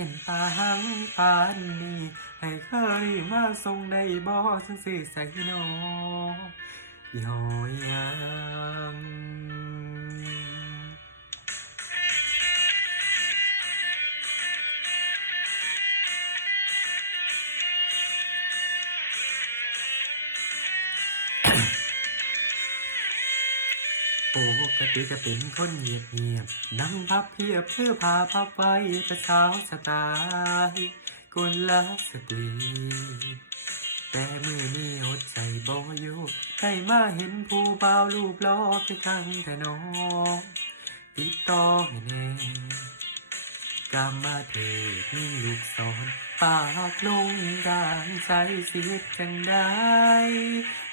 เป็นตาหังปานนี้ให้เคยมาทรงได้บ่ซึ่งสื่อใส่นอยอยามป กติจะเป็นคนเงียบเงียบนั่งพับเพียบเพื่อพาพับไว้แต่เช้าสไตล์กุละสตรีแต่มือนี้อดใจบ่อยู่ได้มาเห็นผู้บ่าวรูปล้อไปทางแต่น้องติดต่อให้แน่กามาเทศมีลูกศรปากลงด่างใจเสียจังได้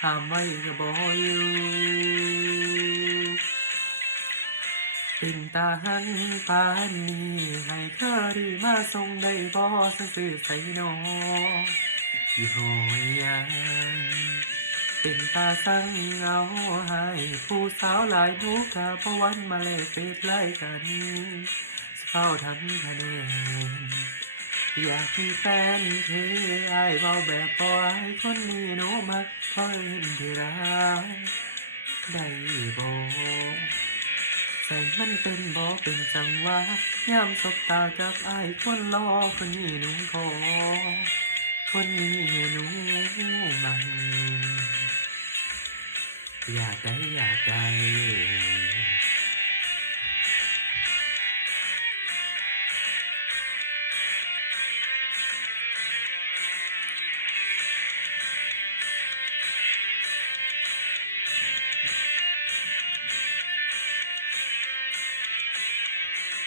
ห้ามไว้ก็บ่อยู่ เป็นตาหันปานนี้ให้เคอดีมาทรงได้บ่ซื่อใส่นออยู่หอยยังเป็นตาสั่งเอาให้ผู้สาวหลายนุกกะพวันมาเลยเฟดไล่กันเฝ้าทำคะแนนอยากมีแฟนคือไอ้เบาแบบปล่อยคนนี้หนูมักเพิ่นที่รักได้บ่ มันเป็นบ่เป็นจังวะยามสบตากับไอ้ายคนรอคนนี้หนุ่มขอคนนี้หนุ่มันอยากได้อยากได้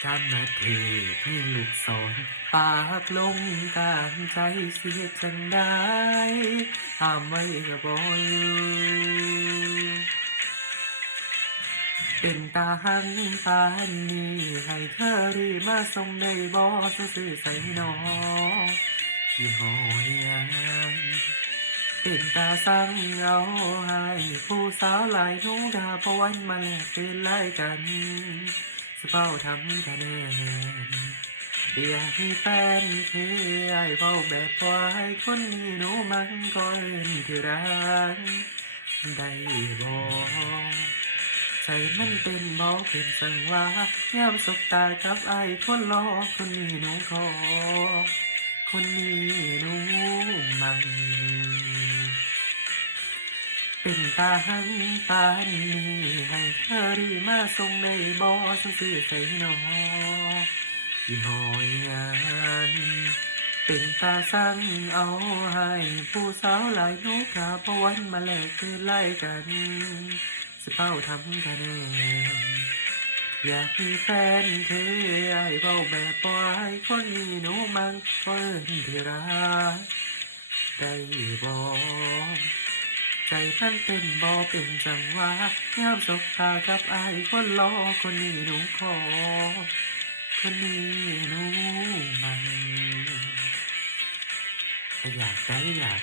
การมาเทศมีลูกศรปากลงกลางใจเสียจังได้ห้ามไว้ก็บอยู่เป็นตาหันปานนี้ให้เธอรีมาส่งได้บ่ซื่อใส่หนอยี่ห้อยยังเป็นตาสั่งเอาให้ผู้สาวหลายหนูดาพวันมาแลกเป็นไล่กัน สเฝ้าทำคะแนนอยากมีแฟนคือไอ้เบาแบบปล่อยคนนี้หนูมันก็เอินที่รักได้บอกใจมันเป็นบอเป็นสังวายามสบตากับไอ้คนรอคนนี้หนูขอคนนี้หนูมัน เป็นตาหันปานนี้ให้เธอรีมาส่งในบ่อซื่อใส่หนอยี่หอยยังเป็นตาสั่งเอาให้ผู้สาวหลายนุกาพวันมาแลกคือไล่กันสเป้าทำคะแนนอยากมีแฟนคือไอ้เบาแบบปล่อยคนนี้หนูมันก็เอิ้นที่รักได้บอก ใจท่านเป็นบอเป็นจังหวะยามสบตากับอายคนรอคนนี้หนูขอ คนนี้หนูมันอยากได้อยาก